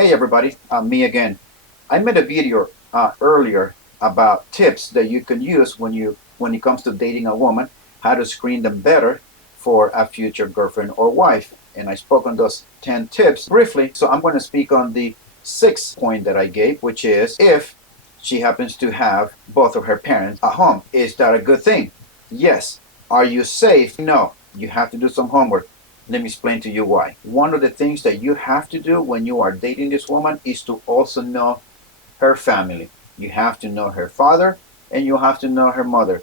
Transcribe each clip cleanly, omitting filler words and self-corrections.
Hey everybody, me again. I made a video earlier about tips that you can use when it comes to dating a woman, how to screen them better for a future girlfriend or wife. And I spoke on those 10 tips briefly. So I'm going to speak on the sixth point that I gave, which is if she happens to have both of her parents at home. Is that a good thing? Yes. Are you safe? No. You have to do some homework. Let me explain to you why. One of the things that you have to do when you are dating this woman is to also know her family. You have to know her father and you have to know her mother.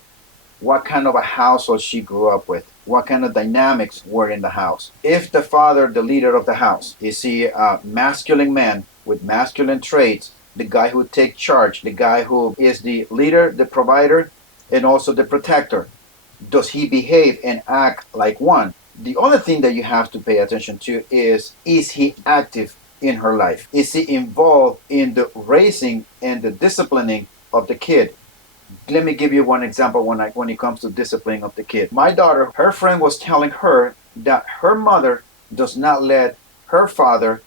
What kind of a household she grew up with, what kind of dynamics were in the house. If the father, the leader of the house, is he a masculine man with masculine traits, the guy who takes charge, the guy who is the leader, the provider, and also the protector, does he behave and act like one? The other thing that you have to pay attention to is he active in her life? Is he involved in the raising and the disciplining of the kid? Let me give you one example when it comes to disciplining of the kid. My daughter, her friend was telling her that her mother does not let her father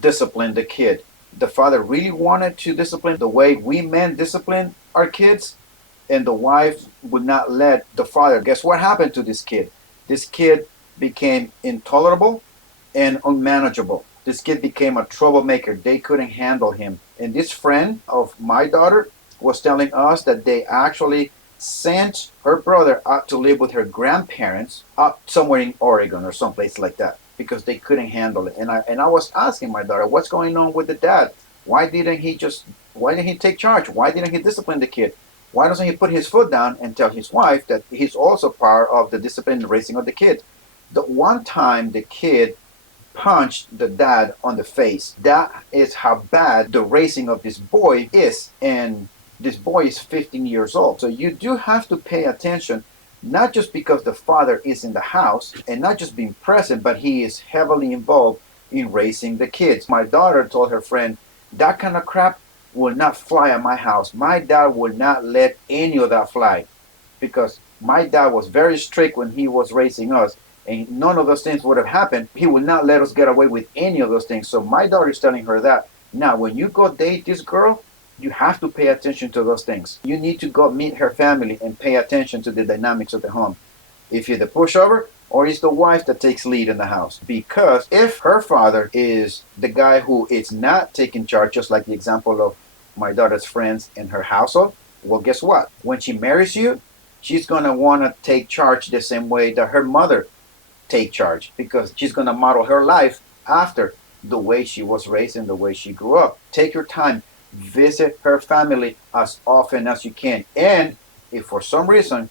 discipline the kid. The father really wanted to discipline the way we men discipline our kids, and the wife would not let the father. Guess what happened to this kid? This kid became intolerable and unmanageable. This kid became a troublemaker. They couldn't handle him. And this friend of my daughter was telling us that they actually sent her brother out to live with her grandparents up somewhere in Oregon or someplace like that because they couldn't handle it. And I was asking my daughter, what's going on with the dad? Why didn't he take charge? Why didn't he discipline the kid? Why doesn't he put his foot down and tell his wife that he's also part of the discipline and raising of the kid? The one time the kid punched the dad on the face, that is how bad the raising of this boy is. And this boy is 15 years old. So you do have to pay attention, not just because the father is in the house and not just being present, but he is heavily involved in raising the kids. My daughter told her friend, that kind of crap will not fly at my house. My dad will not let any of that fly because my dad was very strict when he was raising us, and none of those things would have happened. He would not let us get away with any of those things. So my daughter is telling her that. Now, when you go date this girl, you have to pay attention to those things. You need to go meet her family and pay attention to the dynamics of the home. If you're the pushover, or is the wife that takes lead in the house. Because if her father is the guy who is not taking charge, just like the example of my daughter's friends in her household, well, guess what? When she marries you, she's going to want to take charge the same way that her mother take charge, because she's going to model her life after the way she was raised and the way she grew up. Take your time, visit her family as often as you can. And if for some reason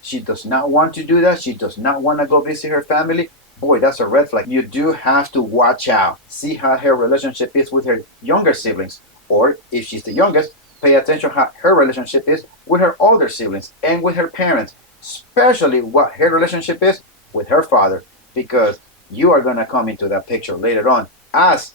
she does not want to do that, she does not want to go visit her family, boy, that's a red flag. You do have to watch out. See how her relationship is with her younger siblings. Or if she's the youngest, pay attention how her relationship is with her older siblings and with her parents, especially what her relationship is with her father, because you are going to come into that picture later on as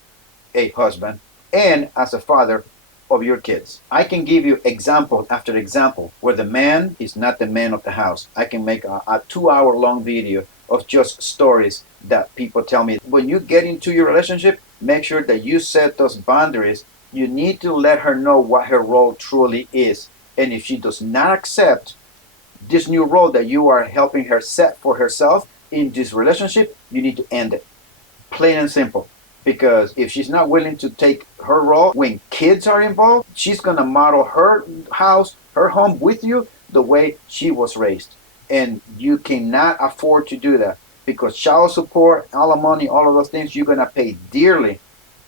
a husband and as a father of your kids. I can give you example after example where the man is not the man of the house. I can make a 2 hour long video of just stories that people tell me. When you get into your relationship, make sure that you set those boundaries. You need to let her know what her role truly is. And if she does not accept this new role that you are helping her set for herself in this relationship, you need to end it. Plain and simple. Because if she's not willing to take her role when kids are involved, she's going to model her house, her home with you the way she was raised. And you cannot afford to do that, because child support, alimony, all of those things, you're going to pay dearly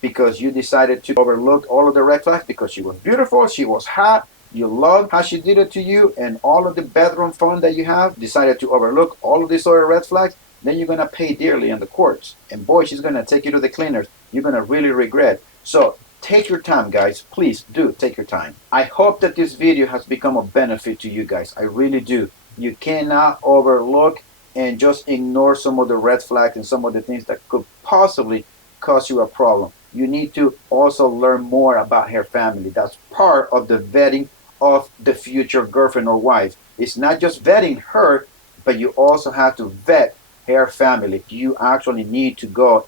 because you decided to overlook all of the red flags because she was beautiful, she was hot, you loved how she did it to you, and all of the bedroom fun that you have, decided to overlook all of these other red flags. Then you're going to pay dearly in the courts. And boy, she's going to take you to the cleaners. You're going to really regret. So take your time, guys. Please do take your time. I hope that this video has become a benefit to you guys. I really do. You cannot overlook and just ignore some of the red flags and some of the things that could possibly cause you a problem. You need to also learn more about her family. That's part of the vetting of the future girlfriend or wife. It's not just vetting her, but you also have to vet her family. You actually need to go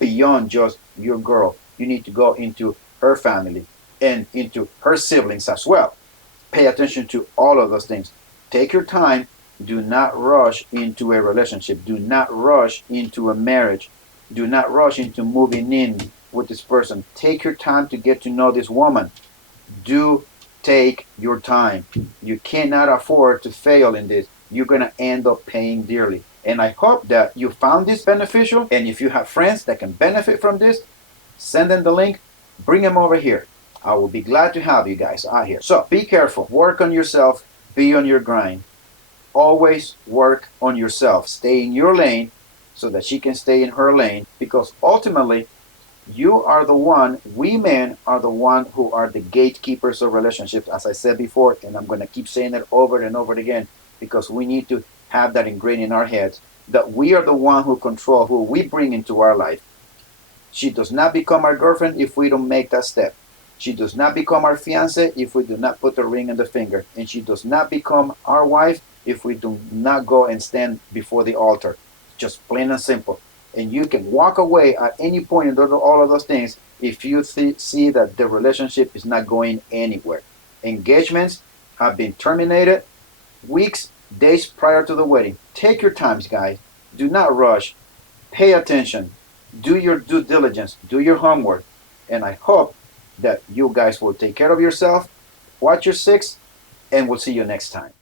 beyond just your girl. you need to go into her family and into her siblings as well. Pay attention to all of those things. Take your time. Do not rush into a relationship. Do not rush into a marriage. Do not rush into moving in with this person. Take your time to get to know this woman. Do take your time. You cannot afford to fail in this. You're going to end up paying dearly. And I hope that you found this beneficial. And if you have friends that can benefit from this, send them the link, bring them over here. I will be glad to have you guys out here. So be careful, work on yourself, be on your grind. Always work on yourself. Stay in your lane so that she can stay in her lane, because ultimately you are the one, we men are the one who are the gatekeepers of relationships, as I said before, and I'm going to keep saying it over and over again, because we need to have that ingrained in our heads, that we are the one who control who we bring into our life. She does not become our girlfriend if we don't make that step. She does not become our fiance if we do not put the ring on the finger. And she does not become our wife if we do not go and stand before the altar. Just plain and simple. And you can walk away at any point and do all of those things if you see that the relationship is not going anywhere. Engagements have been terminated weeks, days prior to the wedding. Take your times, guys. Do not rush. Pay attention. Do your due diligence. Do your homework. And I hope that you guys will take care of yourself. Watch your six, and we'll see you next time.